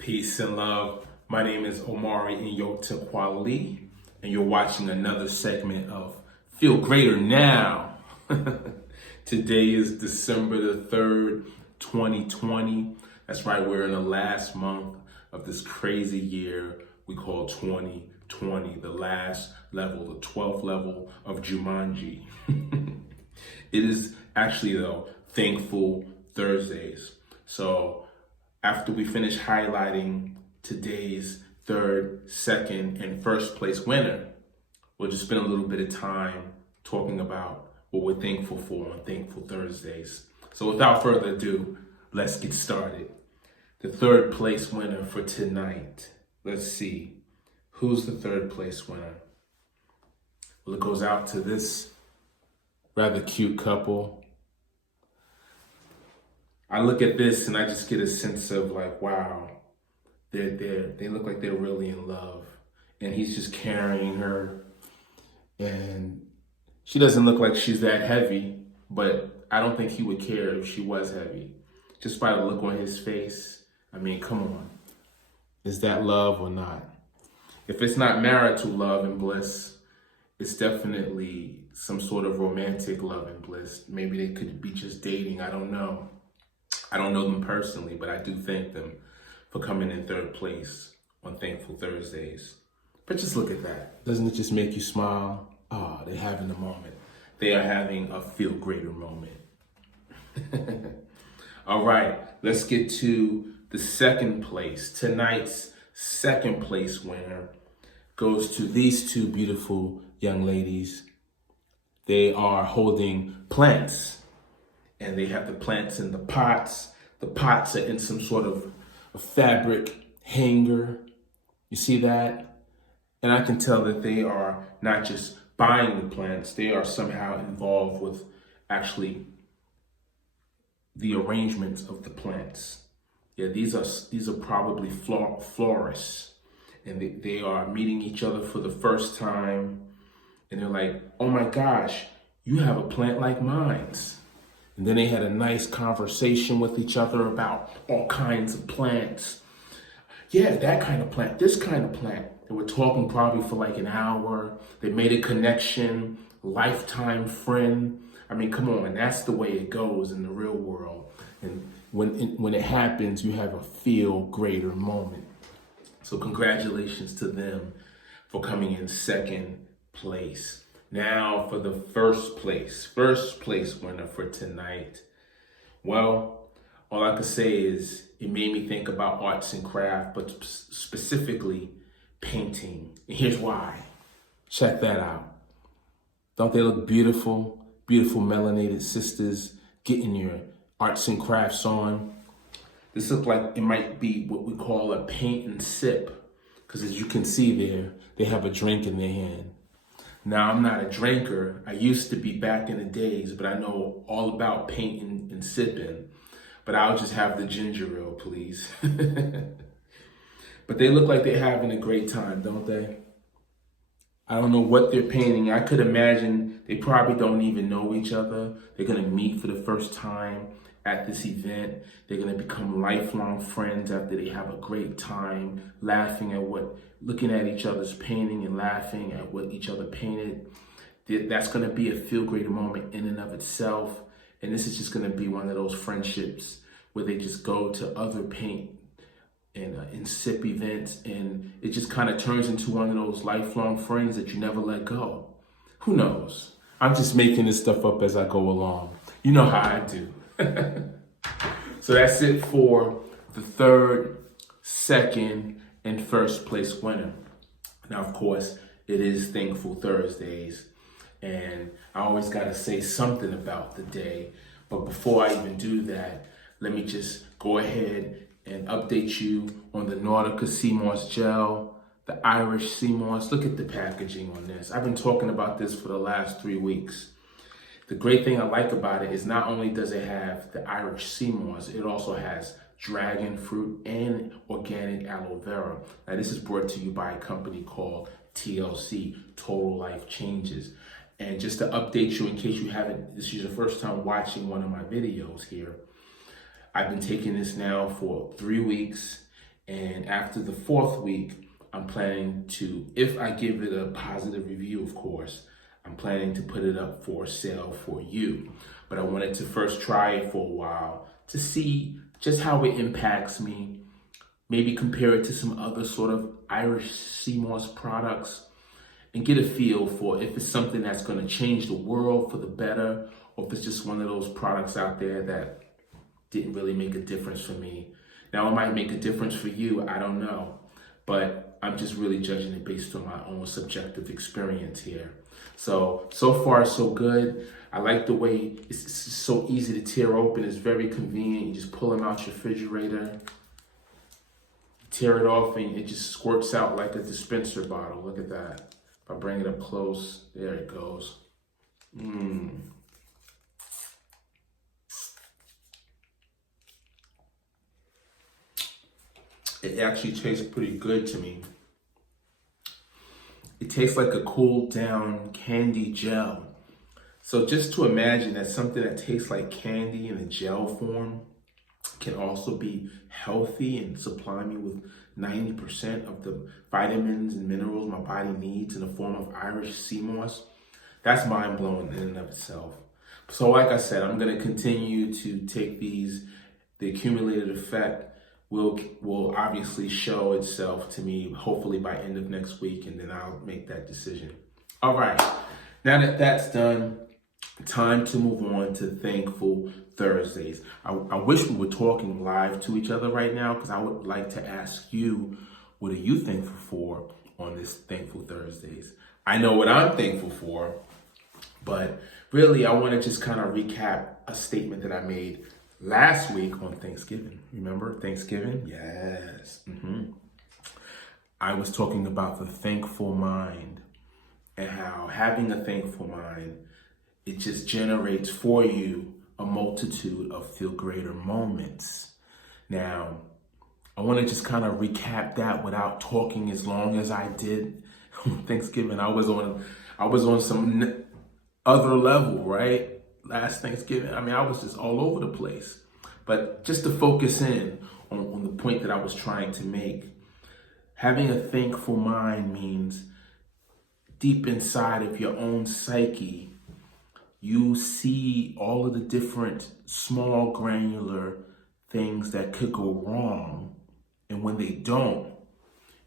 Peace and love. My name is Omari Inyotekwali, and you're watching another segment of Feel Greater Now. Today is December the 3rd, 2020. That's right, we're in the last month of this crazy year we call 2020, the last level, the 12th level of Jumanji. It is actually, though, Thankful Thursdays. So after we finish highlighting today's third, second, and first place winner, we'll just spend a little bit of time talking about what we're thankful for on Thankful Thursdays. So without further ado, let's get started. The third place winner for tonight. Let's see. Who's the third place winner? Well, it goes out to this rather cute couple. I look at this and I just get a sense of like, wow, they look like they're really in love. And he's just carrying her. And she doesn't look like she's that heavy, but I don't think he would care if she was heavy. Just by the look on his face, I mean, come on. Is that love or not? If it's not marital love and bliss, it's definitely some sort of romantic love and bliss. Maybe they could be just dating, I don't know. I don't know them personally, but I do thank them for coming in third place on Thankful Thursdays. But just look at that. Doesn't it just make you smile? Oh, they're having a moment. They are having a feel greater moment. All right, let's get to the second place. Tonight's second place winner goes to these two beautiful young ladies. They are holding plants. And they have the plants in the pots. The pots are in some sort of a fabric hanger. You see that? And I can tell that they are not just buying the plants, they are somehow involved with actually the arrangements of the plants. Yeah, these are probably florists. And they are meeting each other for the first time. And they're like, oh my gosh, you have a plant like mine. And then they had a nice conversation with each other about all kinds of plants. Yeah, that kind of plant, this kind of plant. They were talking probably for like an hour. They made a connection, lifetime friend. I mean, come on, that's the way it goes in the real world. And when it happens, you have a feel greater moment. So congratulations to them for coming in second place. Now for the first place winner for tonight. Well, all I can say is it made me think about arts and craft, but specifically painting. And here's why. Check that out. Don't they look beautiful? Beautiful melanated sisters getting your arts and crafts on. This looks like it might be what we call a paint and sip, because as you can see there, they have a drink in their hand. Now, I'm not a drinker. I used to be back in the days, but I know all about painting and sipping. But I'll just have the ginger ale, please. But they look like they're having a great time, don't they? I don't know what they're painting. I could imagine they probably don't even know each other. They're going to meet for the first time at this event. They're going to become lifelong friends after they have a great time laughing at looking at each other's painting and laughing at what each other painted. That's going to be a feel greater moment in and of itself. And this is just going to be one of those friendships where they just go to other paint and sip events. And it just kind of turns into one of those lifelong friends that you never let go. Who knows? I'm just making this stuff up as I go along. You know how I do. So that's it for the third, second, and first place winner. Now, of course, it is Thankful Thursdays, and I always got to say something about the day. But before I even do that, let me just go ahead and update you on the Nautica Sea Moss Gel, the Irish Sea Moss. Look at the packaging on this. I've been talking about this for the last 3 weeks. The great thing I like about it is not only does it have the Irish sea moss, it also has dragon fruit and organic aloe vera. Now this is brought to you by a company called TLC, Total Life Changes. And just to update you in case you haven't, this is your first time watching one of my videos here, I've been taking this now for 3 weeks And after the 4th week, I'm planning to, if I give it a positive review, of course, I'm planning to put it up for sale for you. But I wanted to first try it for a while to see just how it impacts me, maybe compare it to some other sort of Irish sea moss products, and get a feel for if it's something that's going to change the world for the better, or if it's just one of those products out there that didn't really make a difference for me. Now, it might make a difference for you, I don't know, but I'm just really judging it based on my own subjective experience here. So far, so good. I like the way it's so easy to tear open. It's very convenient. You just pull them out your refrigerator, tear it off, and it just squirts out like a dispenser bottle. Look at that. If I bring it up close, there it goes. It actually tastes pretty good to me. It tastes like a cooled down candy gel. So just to imagine that something that tastes like candy in a gel form can also be healthy and supply me with 90% of the vitamins and minerals my body needs in the form of Irish sea moss. That's mind-blowing in and of itself. So like I said, I'm going to continue to take these. The accumulated effect will obviously show itself to me, hopefully by end of next week, and then I'll make that decision. All right, now that that's done, time to move on to Thankful Thursdays. I wish we were talking live to each other right now, because I would like to ask you, what are you thankful for on this Thankful Thursdays? I know what I'm thankful for, but really I want to just kind of recap a statement that I made last week on Thanksgiving. Remember Thanksgiving? Yes. I was talking about the thankful mind and how having a thankful mind, it just generates for you a multitude of feel greater moments. Now, I want to just kind of recap that without talking as long as I did on Thanksgiving. I was on some other level, right? Last Thanksgiving, I mean, I was just all over the place. But just to focus in on the point that I was trying to make, having a thankful mind means deep inside of your own psyche, you see all of the different small granular things that could go wrong. And when they don't,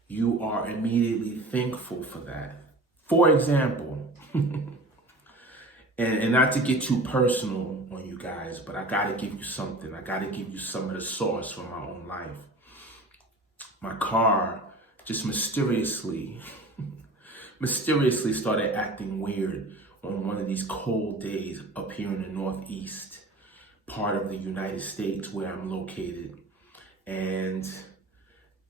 you are immediately thankful for that. For example, And not to get too personal on you guys, but I got to give you something. I got to give you some of the sauce from my own life. My car just mysteriously started acting weird on one of these cold days up here in the Northeast part of the United States where I'm located. And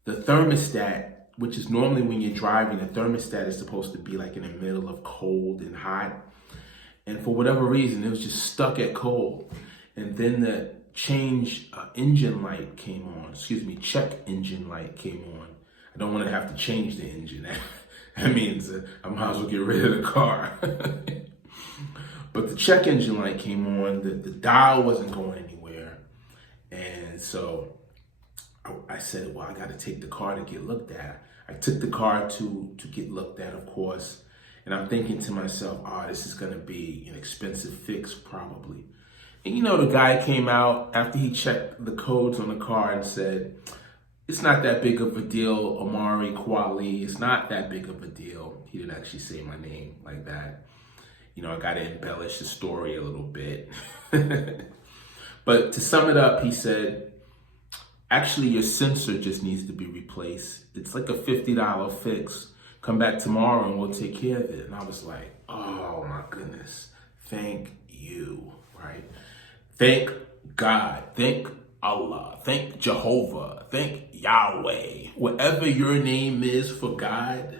the thermostat, which is normally when you're driving, the thermostat is supposed to be like in the middle of cold and hot. And for whatever reason, it was just stuck at cold. And then the engine light came on. Check engine light came on. I don't want to have to change the engine. That means I might as well get rid of the car. But the check engine light came on. The dial wasn't going anywhere. And so I said, well, I got to take the car to get looked at. I took the car to get looked at, of course. And I'm thinking to myself, this is going to be an expensive fix probably. And the guy came out after he checked the codes on the car and said, it's not that big of a deal, Amari Kwali. It's not that big of a deal. He didn't actually say my name like that. I got to embellish the story a little bit. But to sum it up, he said, actually, your sensor just needs to be replaced. It's like a $50 fix. Come back tomorrow and we'll take care of it. And I was like, oh my goodness, thank you, right? Thank God, thank Allah, thank Jehovah, thank Yahweh. Whatever your name is for God,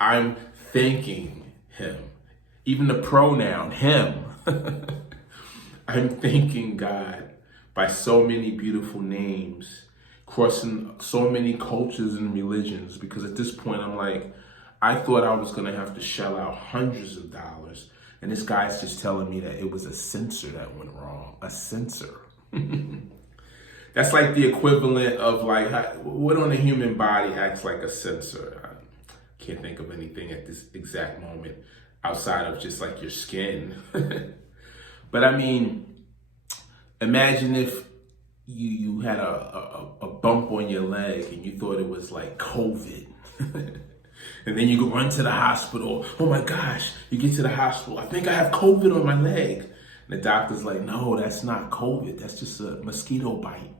I'm thanking him. Even the pronoun, him. I'm thanking God by so many beautiful names, crossing so many cultures and religions, because at this point I'm like, I thought I was going to have to shell out hundreds of dollars. And this guy's just telling me that it was a sensor that went wrong. A sensor. That's like the equivalent of like, what on the human body acts like a sensor? I can't think of anything at this exact moment outside of just like your skin. But I mean, imagine if you had a bump on your leg and you thought it was like COVID. And then you go run to the hospital. Oh my gosh, you get to the hospital. I think I have COVID on my leg. And the doctor's like, no, that's not COVID. That's just a mosquito bite.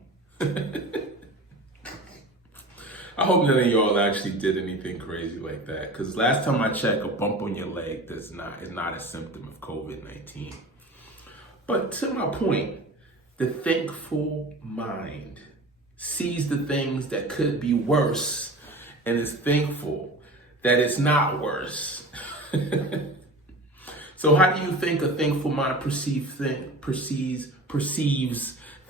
I hope none of y'all actually did anything crazy like that. Because last time I checked, a bump on your leg is not a symptom of COVID-19. But to my point, the thankful mind sees the things that could be worse and is thankful that it's not worse. So how do you think a thankful mind perceives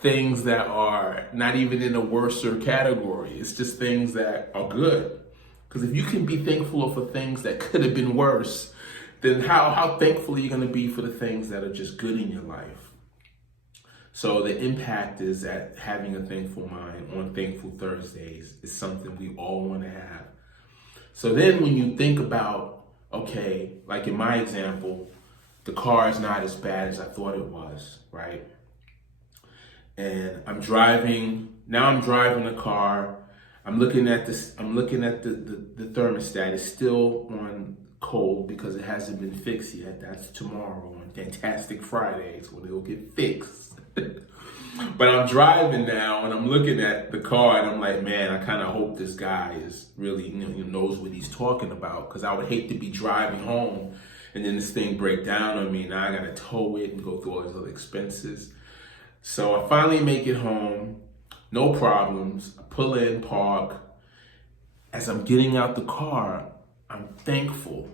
things that are not even in a worser category? It's just things that are good. Because if you can be thankful for things that could have been worse, then how thankful are you going to be for the things that are just good in your life? So the impact is that having a thankful mind on Thankful Thursdays is something we all want to have. So then when you think about, okay, like in my example, the car is not as bad as I thought it was, right? And I'm driving the car. I'm looking at this, the thermostat is still on cold because it hasn't been fixed yet. That's tomorrow on Fantastic Fridays when it'll get fixed. But I'm driving now and I'm looking at the car and I'm like, man, I kind of hope this guy is really, knows what he's talking about, because I would hate to be driving home and then this thing break down on me. Now I got to tow it and go through all these other expenses. So I finally make it home, no problems. I pull in, park. As I'm getting out the car, I'm thankful.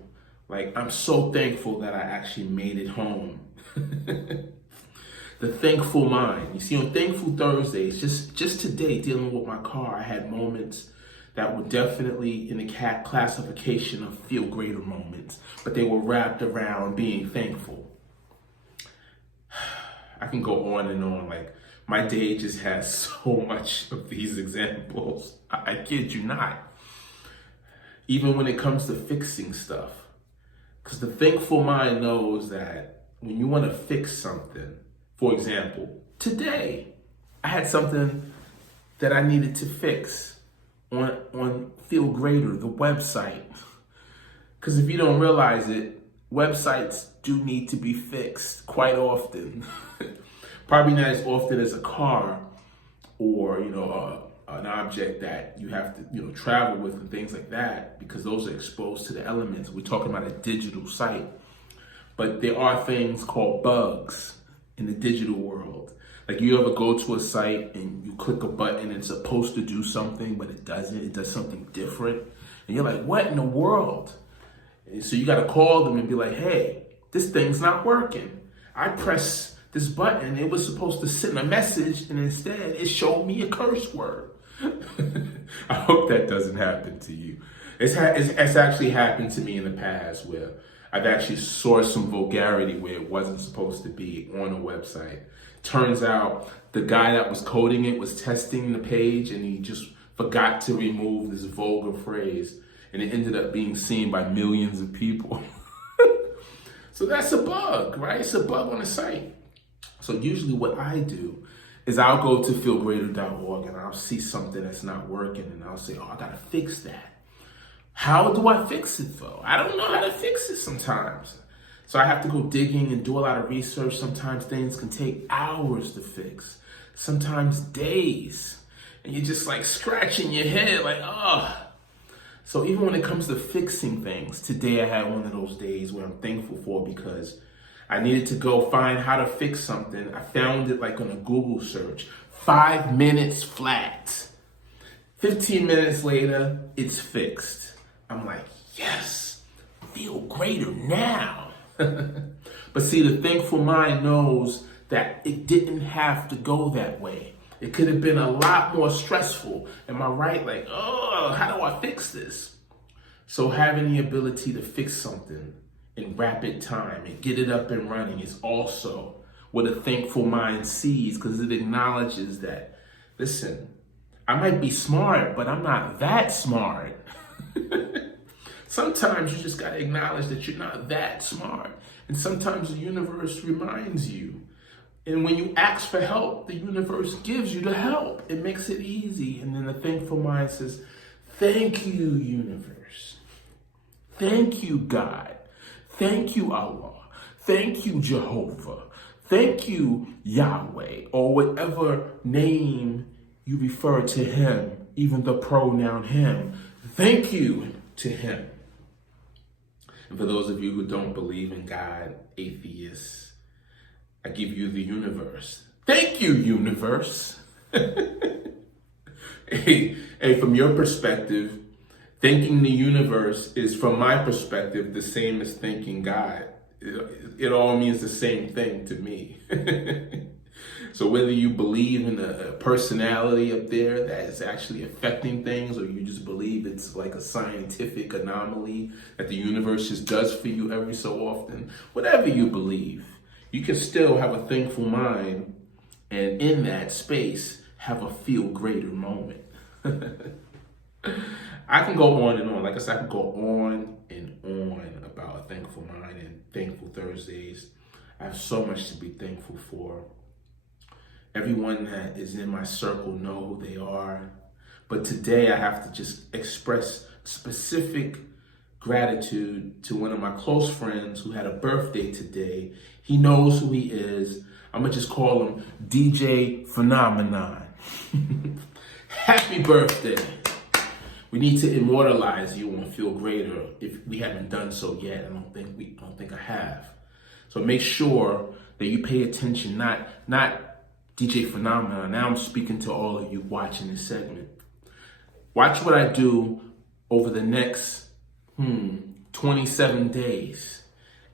Like, I'm so thankful that I actually made it home. The thankful mind. You see, on Thankful Thursdays, just today, dealing with my car, I had moments that were definitely in the classification of feel greater moments, but they were wrapped around being thankful. I can go on and on. Like, my day just has so much of these examples. I kid you not. Even when it comes to fixing stuff. Because the thankful mind knows that when you want to fix something, for example, today I had something that I needed to fix on FeeLgr8r, the website. Because if you don't realize it, websites do need to be fixed quite often. Probably not as often as a car or, an object that you have to, travel with and things like that, because those are exposed to the elements. We're talking about a digital site. But there are things called bugs in the digital world. Like, you ever go to a site and you click a button and it's supposed to do something, but it doesn't. It does something different. And you're like, what in the world? And so you got to call them and be like, hey, this thing's not working. I pressed this button. It was supposed to send a message, and instead it showed me a curse word. I hope that doesn't happen to you. It's actually happened to me in the past where I've actually saw some vulgarity where it wasn't supposed to be on a website. Turns out the guy that was coding it was testing the page and he just forgot to remove this vulgar phrase, and it ended up being seen by millions of people. So that's a bug, right? It's a bug on the site. So usually what I do is I'll go to FeeLgr8r.org and I'll see something that's not working and I'll say, oh, I gotta fix that. How do I fix it though? I don't know how to fix it sometimes. So I have to go digging and do a lot of research. Sometimes things can take hours to fix, sometimes days. And you're just like scratching your head like, oh. So even when it comes to fixing things, today I had one of those days where I'm thankful for, because I needed to go find how to fix something. I found it like on a Google search, 5 minutes flat. 15 minutes later, it's fixed. I'm like, yes, FeeLgr8r now. But see, the thankful mind knows that it didn't have to go that way. It could have been a lot more stressful. Am I right? Like, oh, how do I fix this? So having the ability to fix something in rapid time and get it up and running is also what a thankful mind sees, because it acknowledges that Listen, I might be smart, but I'm not that smart. Sometimes you just got to acknowledge that you're not that smart. And sometimes the universe reminds you. And when you ask for help, the universe gives you the help. It makes it easy. And then the thankful mind says, thank you, universe. Thank you, God. Thank you, Allah. Thank you, Jehovah. Thank you, Yahweh, or whatever name you refer to him, even the pronoun him. Thank you to him. And for those of you who don't believe in God, atheists, I give you the universe. Thank you, universe. Hey, from your perspective, thanking the universe is, from my perspective, the same as thanking God. It all means the same thing to me. So whether you believe in a personality up there that is actually affecting things, or you just believe it's like a scientific anomaly that the universe just does for you every so often, whatever you believe, you can still have a thankful mind, and in that space, have a feel greater moment. I can go on and on. Like I said, I can go on and on about a thankful mind and thankful Thursdays. I have so much to be thankful for. Everyone that is in my circle know who they are. But today I have to just express specific gratitude to one of my close friends who had a birthday today. He knows who he is. I'm going to just call him DJ Phenomenon. Happy birthday. We need to immortalize you on Feel Greater if we haven't done so yet. I don't think I have. So make sure that you pay attention, not DJ Phenomenon. Now I'm speaking to all of you watching this segment. Watch what I do over the next 27 days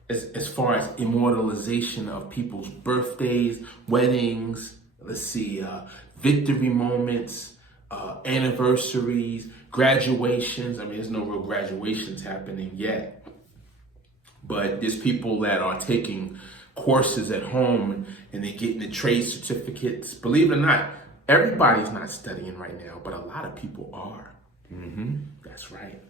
as far as immortalization of people's birthdays, weddings, victory moments, anniversaries, graduations. I mean, there's no real graduations happening yet, but there's people that are taking courses at home and they're getting the trade certificates. Believe it or not, everybody's not studying right now, but a lot of people are. That's right.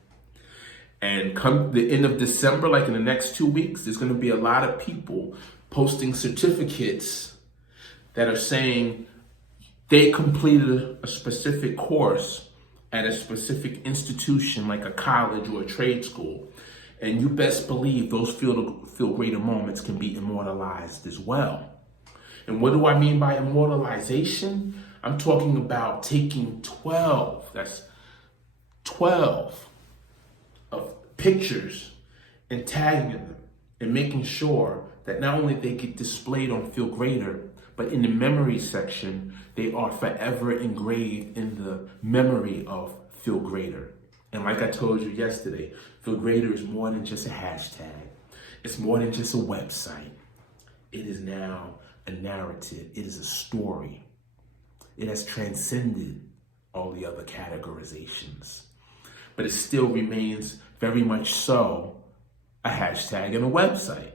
And come the end of December, like in the next 2 weeks, there's going to be a lot of people posting certificates that are saying they completed a specific course at a specific institution, like a college or a trade school. And you best believe those feel greater moments can be immortalized as well. And what do I mean by immortalization? I'm talking about taking 12 of pictures and tagging them and making sure that not only they get displayed on Feel Greater, but in the memory section, they are forever engraved in the memory of Feel Greater. And like I told you yesterday, Feel Greater is more than just a hashtag. It's more than just a website. It is now a narrative. It is a story. It has transcended all the other categorizations. But it still remains very much so a hashtag and a website.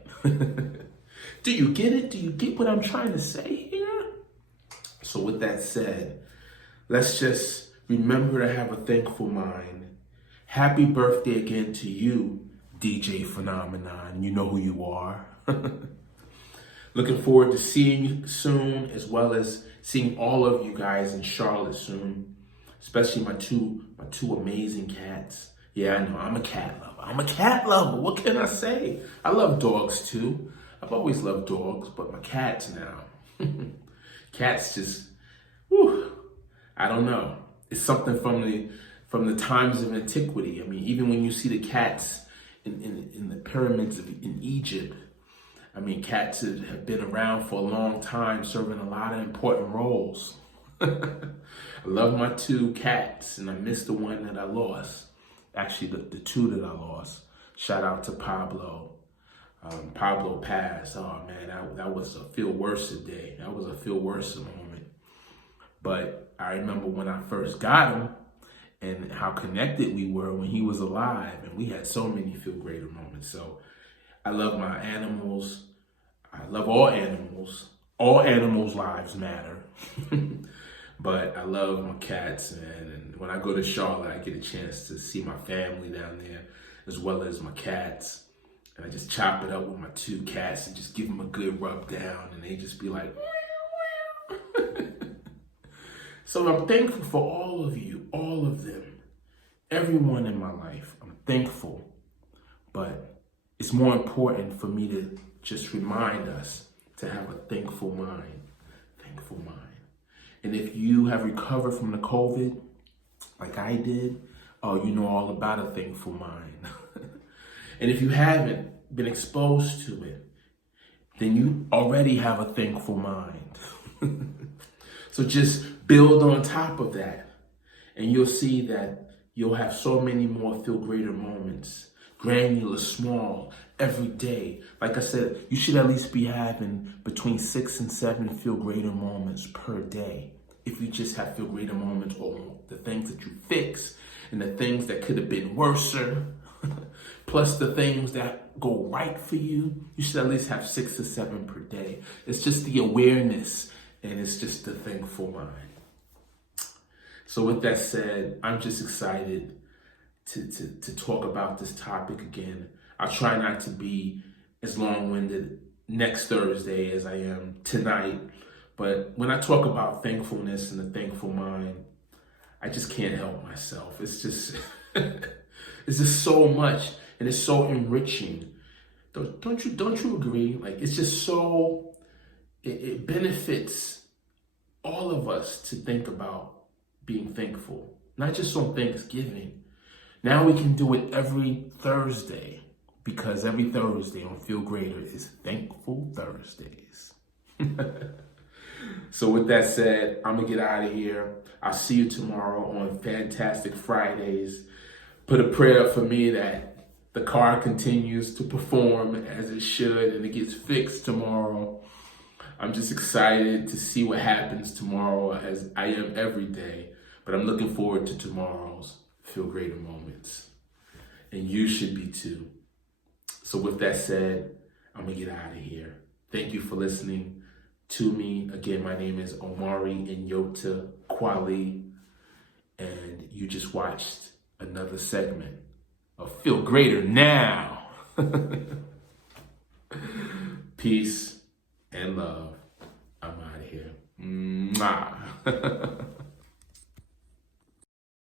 Do you get it? Do you get what I'm trying to say here? So with that said, let's just remember to have a thankful mind. Happy birthday again to you, DJ Phenomenon. You know who you are. Looking forward to seeing you soon, as well as seeing all of you guys in Charlotte soon, especially my two amazing cats. Yeah, I know, I'm a cat lover. What can I say? I love dogs too. I've always loved dogs, but my cats now. Cats just, I don't know. It's something from the times of antiquity. I mean, even when you see the cats in the pyramids in Egypt, I mean, cats have been around for a long time, serving a lot of important roles. I love my two cats, and I miss the one that I lost. Actually, the two that I lost. Shout out to Pablo. Pablo passed. Oh man, that was a feel worse day. That was a feel worse moment. But I remember when I first got him and how connected we were when he was alive, and we had so many feel greater moments. So I love my animals. I love all animals. All animals' lives matter. But I love my cats, man. And when I go to Charlotte, I get a chance to see my family down there, as well as my cats. And I just chop it up with my 2 cats and just give them a good rub down. And they just be like, so I'm thankful for all of you, all of them, everyone in my life. I'm thankful. But it's more important for me to just remind us to have a thankful mind. Thankful mind. And if you have recovered from the COVID, like I did, oh, you know all about a thankful mind. And if you haven't been exposed to it, then you already have a thankful mind. So just build on top of that, and you'll see that you'll have so many more feel greater moments, granular, small, every day. Like I said, you should at least be having between 6 and 7 feel greater moments per day. If you just have feel greater moments on the things that you fix and the things that could have been worser, plus the things that go right for you, you should at least have 6 to 7 per day. It's just the awareness, and it's just the thankful mind. So with that said, I'm just excited to talk about this topic again. I'll try not to be as long-winded next Thursday as I am tonight. But when I talk about thankfulness and the thankful mind, I just can't help myself. It's just, it's just so much, and it's so enriching. Don't you agree? Like, it's just so, it benefits all of us to think about being thankful, not just on Thanksgiving. Now we can do it every Thursday, because every Thursday on Feel Greater is Thankful Thursdays. So with that said, I'm going to get out of here. I'll see you tomorrow on Fantastic Fridays. Put a prayer up for me that the car continues to perform as it should and it gets fixed tomorrow. I'm just excited to see what happens tomorrow, as I am every day. But I'm looking forward to tomorrow's Feel Greater moments. And you should be too. So with that said, I'm going to get out of here. Thank you for listening to me. Again, my name is Omari Nyota Kwali, and you just watched another segment of Feel Greater Now. Peace and love. I'm out of here. Mwah.